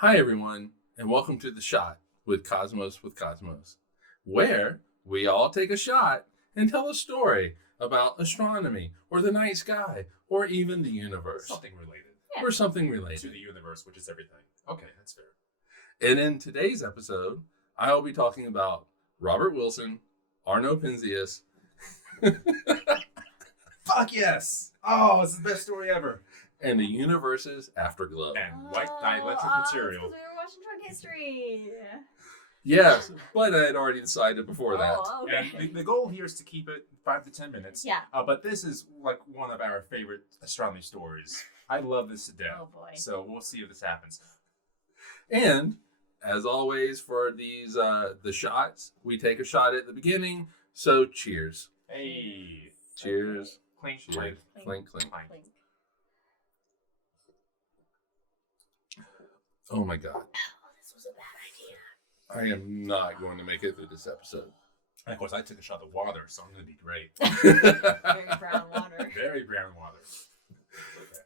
Hi, everyone, and welcome to The Shot with Cosmos, where we all take a shot and tell a story about astronomy or the night sky or even the universe. Something related. Yeah. Or something related. To the universe, which is everything. Okay, that's fair. And in today's episode, I will be talking about Robert Wilson, Arno Penzias. Fuck yes! Oh, it's the best story ever. And the universe's afterglow. And white dielectric material. Because we were watching Drunk History. Yes, but I had already decided before that. Okay. And the goal here is to keep it 5 to 10 minutes. Yeah. But this is like one of our favorite astronomy stories. I love this to death. Oh boy. So we'll see if this happens. And as always for these the shots, we take a shot at the beginning. So cheers. Hey. Cheers. Clink, Cheers. clink. Clink, clink. Clink. Oh my God. Oh, this was a bad idea. I am not going to make it through this episode. And of course, I took a shot of water, so I'm going to be great. Very brown water. Very brown water. Okay.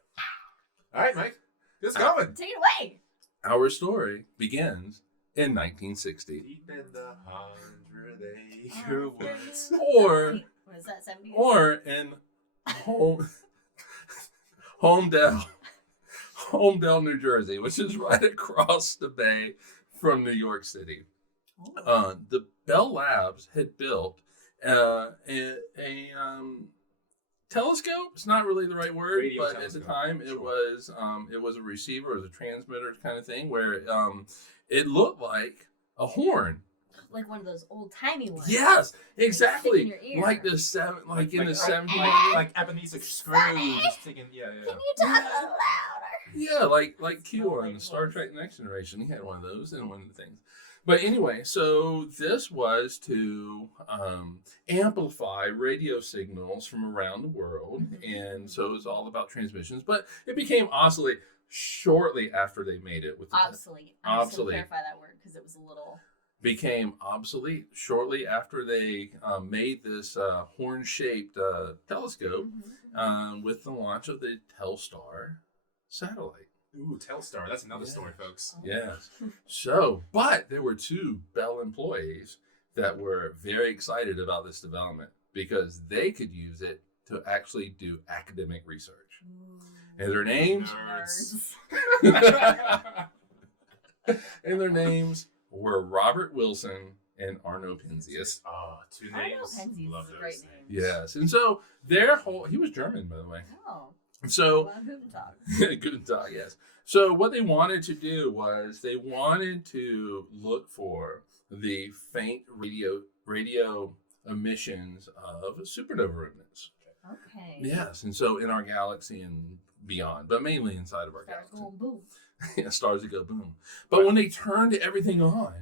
All right, Mike. Let's go. Take it away. Our story begins in 1960. Deep in the 100-acre woods. Or, What is that, 70s? or in Homedale, New Jersey, which is right across the bay from New York City. The Bell Labs had built a telescope. It's not really the right word, Radio but telescope, at the time it was a receiver, it was a transmitter kind of thing where it looked like a horn. Like one of those old-timey ones. Yes, Stick in exactly. your ear. Like in the 70s. Like Ebenezer Scrooge just taking, yeah. Can you talk a little louder? Yeah, like Q on Star Trek Next Generation. He had one of those and one of the things. But anyway, so this was to amplify radio signals from around the world. And so it was all about transmissions. But it became obsolete shortly after they made it. Obsolete. I'm just going to clarify that word because it was a little... Became obsolete shortly after they made this horn-shaped telescope with the launch of the Telstar satellite. Ooh, Telstar. That's another story, folks. Yes. So, but there were two Bell employees that were very excited about this development because they could use it to actually do academic research. And their names? Nerds. And their names were Robert Wilson and Arno Penzias. Oh, two Arno names. Penzias Love is a those great names. Yes. And so he was German, by the way. Oh. So, Well, Guten Tag. Guten Tag, yes. So what they wanted to do was they wanted to look for the faint radio emissions of supernova remnants. Okay. Yes, and so in our galaxy and beyond, but mainly inside of our Stars galaxy. going boom. Yeah, stars that go boom. But when they turned everything on,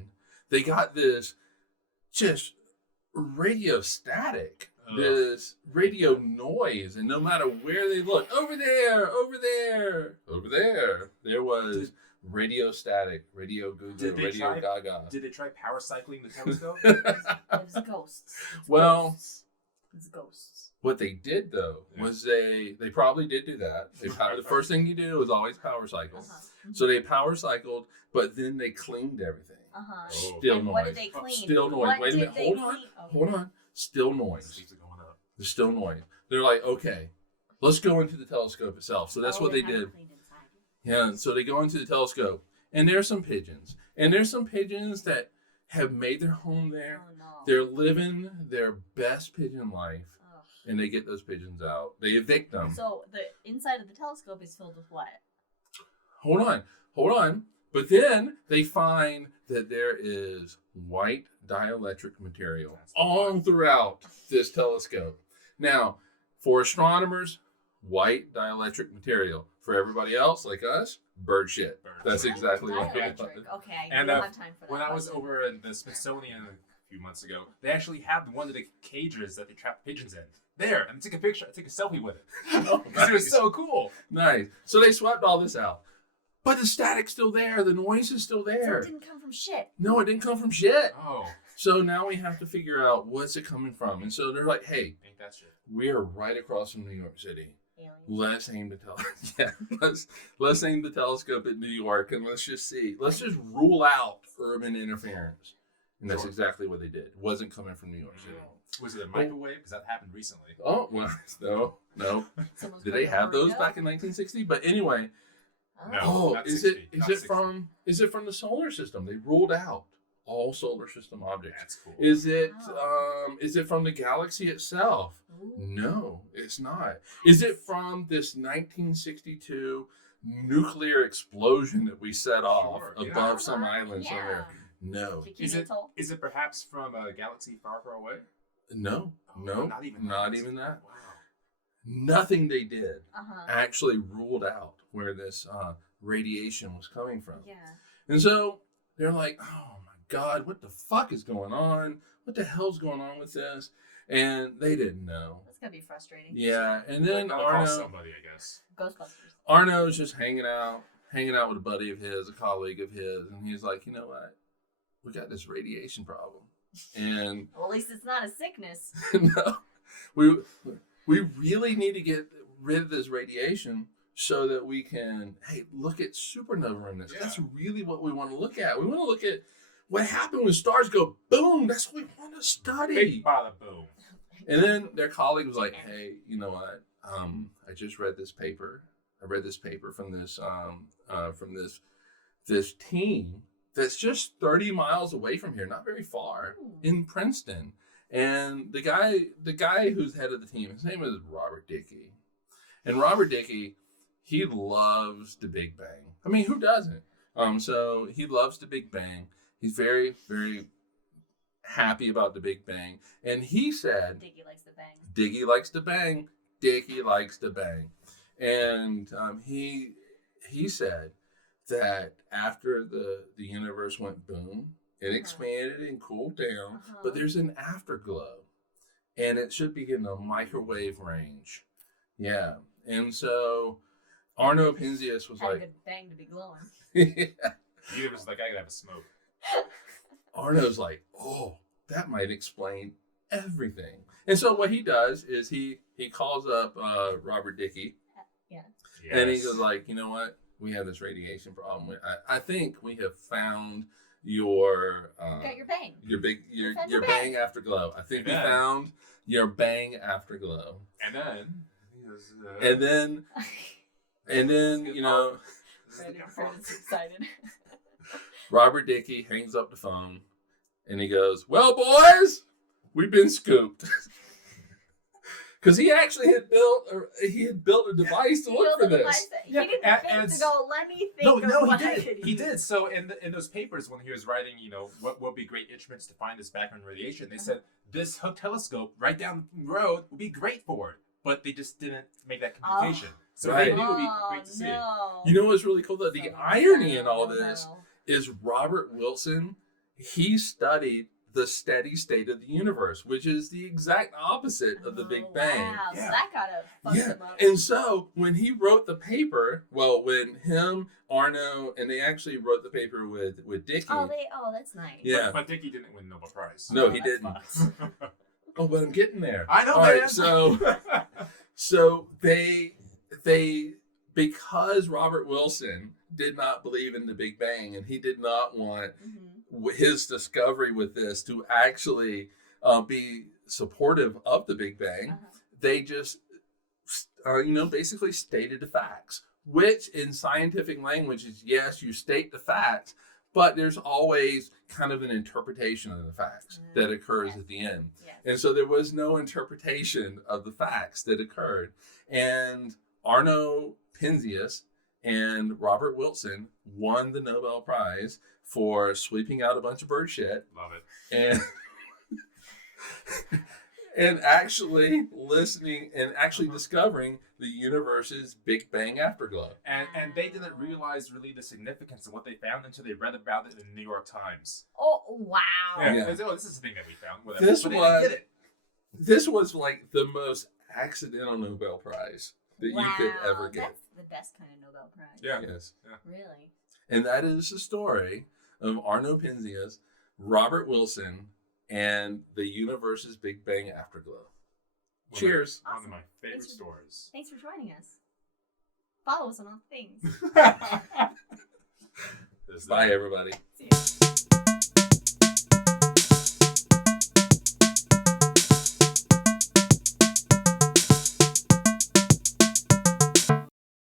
they got this just radio static. This radio noise, and no matter where they looked, over there, there was radio static, radio Google, radio Gaga. Did they try power cycling the telescope? It was ghosts. It's ghosts. What they did though was they probably did do that. The first thing you do is always power cycle. So they power cycled, but then they cleaned everything. Still And noise. what did they clean? Still noise. What Wait a minute. did they Hold clean? on. Still noise. Keeps it going up. There's still noise. They're like, okay, let's go into the telescope itself. So that's what they did. Yeah, so they go into the telescope, and there's some pigeons. And there's some pigeons that have made their home there. Oh, no. They're living their best pigeon life, and they get those pigeons out. They evict them. So the inside of the telescope is filled with what? Hold on. But then they find that there is white dielectric material all throughout this telescope. Now, for astronomers, white dielectric material. For everybody else, like us, bird shit. That's exactly what it was. Okay, I And don't have time for that. when I was over in the Smithsonian a few months ago, they actually had one of the cages that they trap pigeons in. There, and I took a picture. I took a selfie with it. Because it was so cool. Nice. So they swept all this out. But the static's still there. The noise is still So there. it didn't come from shit. No, it didn't come from shit. Oh. So now we have to figure out what's it coming from. And so they're like, hey, Ain't that shit. we are right across from New York City. Aliens. let's aim the let's aim the telescope at New York and let's just see. Let's just rule out urban interference. And that's exactly what they did. It wasn't coming from New York City. Was it a microwave? Because that happened recently. Oh, well, no. Someone's Did they putting a have those burrito? back in 1960? But anyway, No. oh, not is 60, it not 60. from the solar system? They ruled out all solar system objects. That's cool. Is it Wow. is it from the galaxy itself? Ooh. No, it's not. Is it from this 1962 nuclear explosion that we set off Sure, yeah. above some island somewhere? No. Bikini Atoll? Is it perhaps from a galaxy far, far away? No. Oh, not even that. Wow. Nothing they did Uh-huh. actually ruled out where this radiation was coming from. Yeah. And so they're like, oh my God, what the fuck is going on? What the hell's going on with this? And they didn't know. That's gonna be frustrating. Yeah. And then Gotta call Arno, somebody, I guess. Ghostbusters. Arno's just hanging out with a buddy of his, a colleague of his. And he's like, you know what? We got this radiation problem. And Well, at least it's not a sickness. no, we really need to get rid of this radiation so that we can, hey, look at supernova in this. Yeah. That's really what we want to look at. We want to look at what happened when stars go boom. That's what we want to study. Big bada boom. And then their colleague was like, hey, you know what? I just read this paper. I read this paper from this team that's just 30 miles away from here, not very far, in Princeton. And the guy who's head of the team, his name is Robert Dickey. And Robert Dickey, he loves the Big Bang. I mean, who doesn't? So he loves the Big Bang. He's very, very happy about the Big Bang. And he said, Diggy likes the bang. Diggy likes to bang. Dickey likes to bang. And he said that after the universe went boom, it expanded and cooled down, but there's an afterglow, and it should be in the microwave range. Yeah. And so Arno Penzias was Had a like, good bang to be glowing. The universe is like, I gotta have a smoke. Arno's like, oh, that might explain everything. And so what he does is he calls up Robert Dickey, Yeah. and he goes like, you know what? We have this radiation problem. I think we have found your Got your bang. your found your your bang afterglow. I think we Yeah. found your bang afterglow. And then, he goes, And then you know, Fred's excited. Robert Dickey hangs up the phone, and he goes, "Well, boys, we've been scooped." Because he actually had built a device to look for this. He didn't think to go, let me think of what I could He use. did. So in those papers, when he was writing, what would be great instruments to find this background radiation, they said this Hubble telescope right down the road would be great for it, but they just didn't make that communication. So Right. they knew it would be great to see. No. You know what's really cool though? The So irony in all no. this is Robert Wilson. He studied the steady state of the universe, which is the exact opposite of the Big Bang. Wow, Yeah. so that gotta fuck Yeah, him up. and so when he wrote the paper, well, when him, Arno, and they actually wrote the paper with Dickey. Oh, that's nice. Yeah. But Dickey didn't win Nobel Prize. No, Oh, he that's didn't. fucked. Oh, but I'm getting there. I know, All man. right, so they because Robert Wilson did not believe in the Big Bang, and he did not want Mhm. his discovery with this to actually be supportive of the Big Bang. Uh-huh. They just, basically stated the facts, which in scientific language is, yes, you state the facts, but there's always kind of an interpretation of the facts that occurs Yes. at the end. Yes. And so there was no interpretation of the facts that occurred. And Arno Penzias and Robert Wilson won the Nobel Prize for sweeping out a bunch of bird shit Love it. and and actually listening and actually discovering the universe's Big Bang afterglow. And they didn't realize really the significance of what they found until they read about it in the New York Times. Oh, wow. Yeah. Yeah. They said, oh, this is the thing that we found. Whatever. This But they was- didn't get it. This was like the most accidental Nobel Prize that you could ever get. That's the best kind of Nobel Prize. Yeah. Yes. Really? And that is the story of Arno Penzias, Robert Wilson, and the universe's Big Bang afterglow. Cheers. One of my favorite stores. Thanks for joining us. Follow us on all things. Bye, everybody. See you.